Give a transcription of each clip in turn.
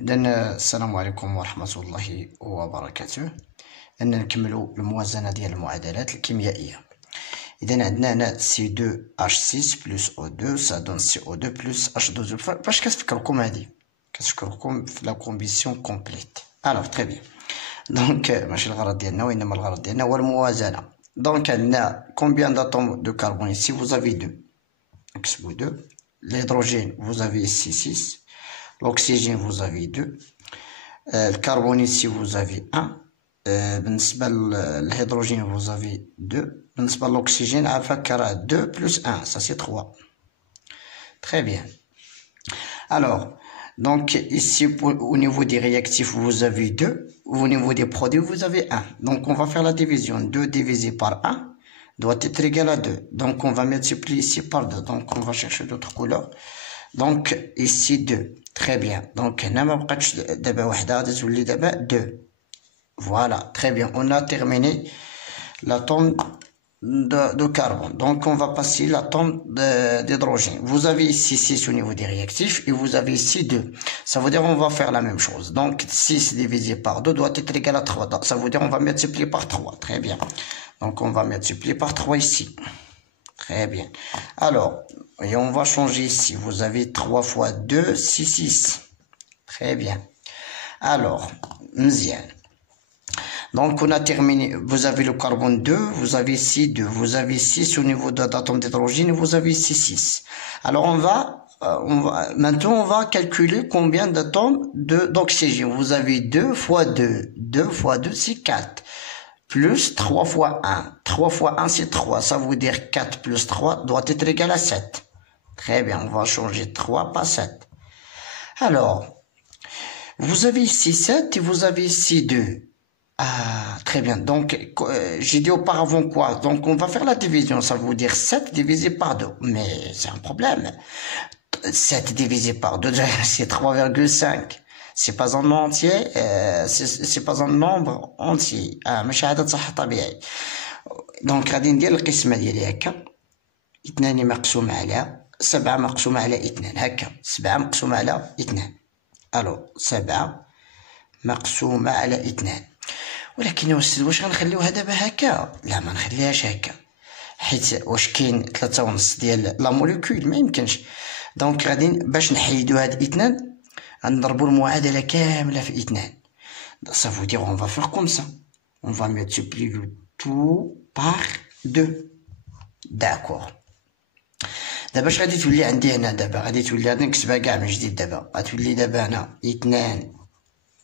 إذن السلام عليكم ورحمة الله وبركاته. أن نكملوا الموازنة ديال المعادلات الكيميائية. إذن عندنا هنا C2H6 بلس O2 ça donne CO2 بلس H2O. فاش كتفكركم هادي؟ كتفكركم في لا كومبيسيون كومبليت. ألوغ تري بيان. دونك ماشي الغرض ديالنا وإنما الغرض ديالنا هو الموازنة. دونك عندنا combien d'atomes de carbone ici vous avez 2. نكتبو 2. L'hydrogène vous avez ici 6. L'oxygène vous avez 2. Le carbone ici vous avez 1. بالنسبة للهيدروجين vous avez 2. بالنسبة للأكسجين عافاك راه 2 plus 1 ça c'est 3. Très bien. Alors donc ici au niveau des réactifs vous avez 2. Au niveau des produits vous avez 1. Donc on va faire la division. 2 divisé par 1 doit être égal à 2. Donc on va multiplier ici par 2. Donc on va chercher d'autres couleurs. Donc ici 2. Très bien. Donc هنا ما بقاتش دابا وحده غادي تولي دابا 2. Voilà, très bien. On a terminé l'atome de carbone. Donc on va passer l'atome d'hydrogène. Vous avez ici 6 au niveau des réactifs et vous avez ici 2. Ça veut dire on va faire la même chose. Donc 6 divisé par 2 doit être égal à 3. Donc, ça veut dire on va multiplier par 3. Très bien. Donc on va multiplier par 3 ici. Très bien. Alors, et on va changer ici. Vous avez 3 fois 2, 6. Très bien. Alors, مزيان. Donc on a terminé, vous avez le carbone 2, vous avez ici 2, vous avez 6 au niveau de l'atome d'hydrogène, vous avez ici 6. Alors maintenant on va calculer combien d'atomes d'oxygène. Vous avez 2 fois 2, 2 fois 2 c'est 4, plus 3 fois 1, 3 fois 1 c'est 3, ça veut dire 4 plus 3 doit être égal à 7. Très bien, on va changer 3 par 7. Alors, vous avez ici 7 et vous avez ici 2. Ah, très bien. Donc, j'ai dit auparavant quoi? Donc, on va faire la division. Ça veut dire 7 divisé par 2. Mais c'est un problème. 7 divisé par 2, c'est 3,5. C'est pas un entier, c'est pas un nombre entier. Ah, مش عدد صح طبيعي. Donc, غادي ندير القسمة ديالي هكا. 2 مقسوم على 7 مقسوم على 2 هكا. 7 مقسوم على 2. الو 7 مقسومة على 2. ولكن يا أستاذ واش غنخليوها دابا هكا؟ لا ما نخليهاش هكا، حيت واش كاين 3.5 ديال لا موليكول ما يمكنش. دونك غادي باش نحيدو هاد 2 غنضربو المعادلة كاملة في 2. Ça veut dire on va faire comme ça. On va multiplier le tout par 2. D'accord. دابا اش غادي تولي عندي هنا؟ دابا غادي تولي غادي نكتبها كاع من جديد. دابا غتولي دابا هنا 2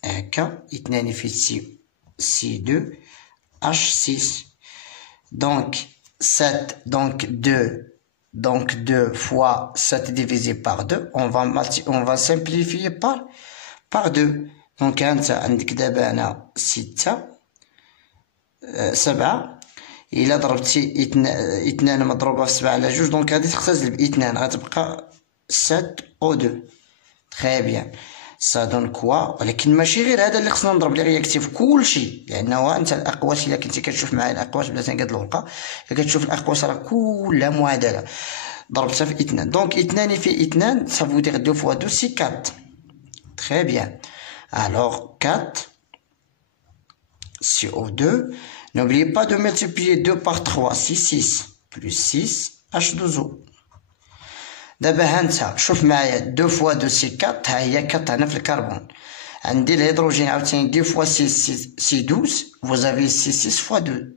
هكا، 2 في C2 H6. Donc 7, donc 2 fois 7 divisé par 2, on va simplifier par 2. Donc انت عندك دابا هنا 6 7 الا ضربتي 2 مضروبه في 7 على 2 دونك غادي تختزل ب 2 غتبقى 7 O2. Très bien. Ça donne quoi؟ ولكن ماشي غير هذا اللي خصنا نضرب لي رياكتيف كلشي، لانه انت الاقواس الا كنتي كتشوف معايا الاقواس بلا تنقاد الورقه الا كتشوف الاقواس راه كلها معادله ضربتها في 2. دونك 2 في 2 ça veut dire 2 fois 2 c'est 4. Très bien. Alors 4 CO2. N'oubliez pas de multiplier 2 par 3 c'est 6 plus 6 H2O. دابا ها انت شوف معايا 2 فوا 2 سي 4 ها هي 4 هنا في الكربون. عندي الهيدروجين عاوتاني 2 فوا 6 سي 12. Vous avez ici 6 fois 2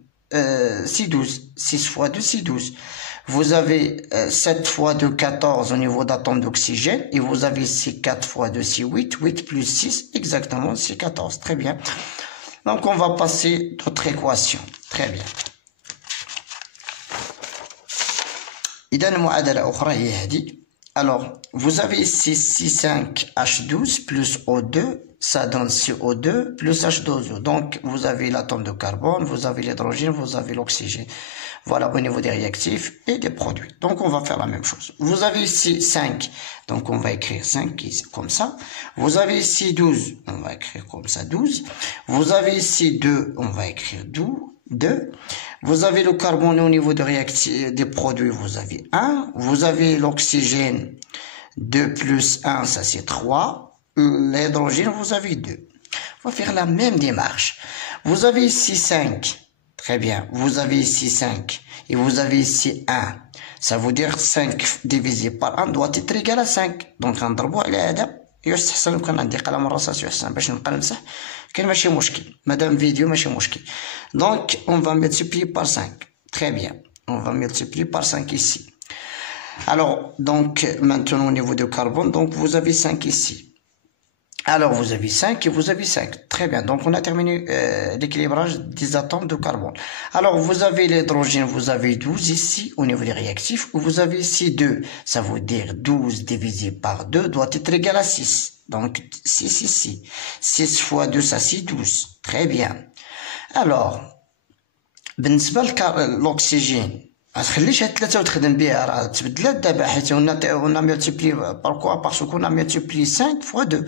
c'est 12. 6 fois 2 c'est 12. Vous avez 7 fois 2 14 au niveau d'atomes d'oxygène et vous avez ici 4 fois 2 c'est 8. 8 plus 6 exactement c'est 14. Très bien. Donc on va passer d'autres équations. Très bien. إذا المعادلة أخرى هي هذه. Alors vous avez ici C5H12 plus O2, ça donne CO2 plus H2O. Donc vous avez l'atome de carbone, vous avez l'hydrogène, vous avez l'oxygène. Voilà au niveau des réactifs et des produits. Donc on va faire la même chose. Vous avez ici 5, donc on va écrire 5 ici, comme ça. Vous avez ici 12, on va écrire comme ça 12. Vous avez ici 2, on va écrire 2. Vous avez le carbone au niveau des produits, vous avez 1. Vous avez l'oxygène, 2 plus 1, ça c'est 3. l'hydrogène, vous avez 2. On va faire la même démarche. Vous avez ici 5. Très bien. Vous avez ici 5. Et vous avez ici 1. Ça veut dire 5 divisé par 1 doit être égal à 5. Donc غنضربو على هذا. يستحسن لو كان عندي قلم الرصاص يحسن باش نبقى نمسح. كاين ماشي مشكل. مادام فيديو ماشي مشكل. Donc on va multiplier par 5. Très bien. On va multiplier par 5 ici. Alors, donc, maintenant au niveau de carbone, donc vous avez 5 ici. Alors, vous avez 5 et vous avez 5. Très bien. Donc, on a terminé l'équilibrage des atomes de carbone. Alors, vous avez l'hydrogène, vous avez 12 ici au niveau des réactifs. Vous avez ici 2. Ça veut dire 12 divisé par 2 doit être égal à 6. Donc, 6 ici. 6 fois 2, ça c'est 12. Très bien. Alors, بالنسبة l'oxygène. ما تخليش هاد 3 وتخدم بها راه تبدلات دابا حيت on a multiplié pourquoi parce qu'on a multiplié 5 fois 2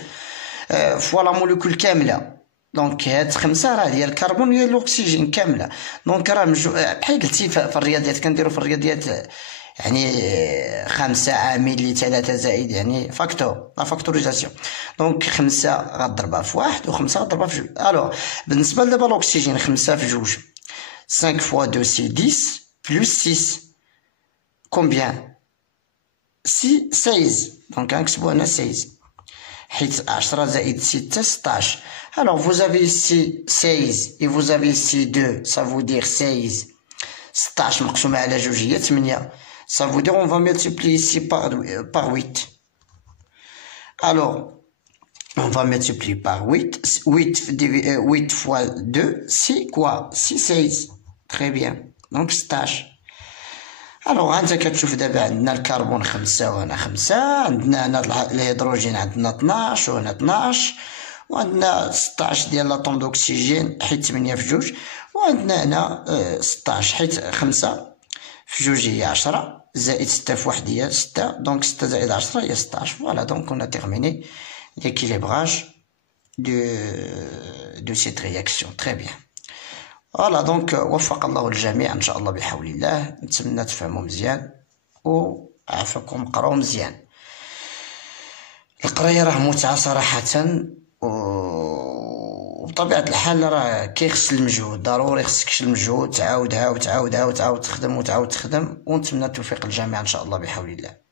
fois la molécule كامله دونك هاد 5 راه ديال الكربون هي الاكسجين كامله دونك راه بحال قلتي في الرياضيات كنديروا في الرياضيات يعني 5 عامل ل3 زائد يعني فاكتور لا فاكتوريزاسيون دونك 5 غضربها في 1 و5 غضربها في 2 الوغ بالنسبه لدابا الاكسجين 5 في 2 5 fois 2 c'est 10 plus 6. Combien? 16. Donc, on a 16. 10 زائد 6, 16. Alors, vous avez ici 16 et vous avez ici 2. Ça veut dire 16. 16 مقسومة على جوج هي 8. Ça veut dire on va multiplier ici par 8. Alors, on va multiplier par 8. 8 fois 2, c'est quoi? C'est 16. Très bien. دونك 16 الوغ انت كتشوف دابا عندنا الكربون 5 وهنا 5 عندنا هنا الهيدروجين عندنا 12 وهنا 12 وعندنا 16 ديال لاطوم دوكسيجين حيت 8 في 2 وعندنا هنا 16 حيت 5 في 2 هي 10 زائد 6 في 1 هي 6 دونك 6 زائد 10 هي 16 فوالا دونك on a terminé l'équilibrage de cette réaction. Très bien. فوالا دونك وفق الله الجميع ان شاء الله بحول الله. نتمنى تفهموا مزيان وعافاكم قراو مزيان. القرايه راه متعه صراحه وبطبيعه الحال راه كيخص المجهود ضروري خصك المجهود تعاود تخدم ونتمنى التوفيق للجميع ان شاء الله بحول الله.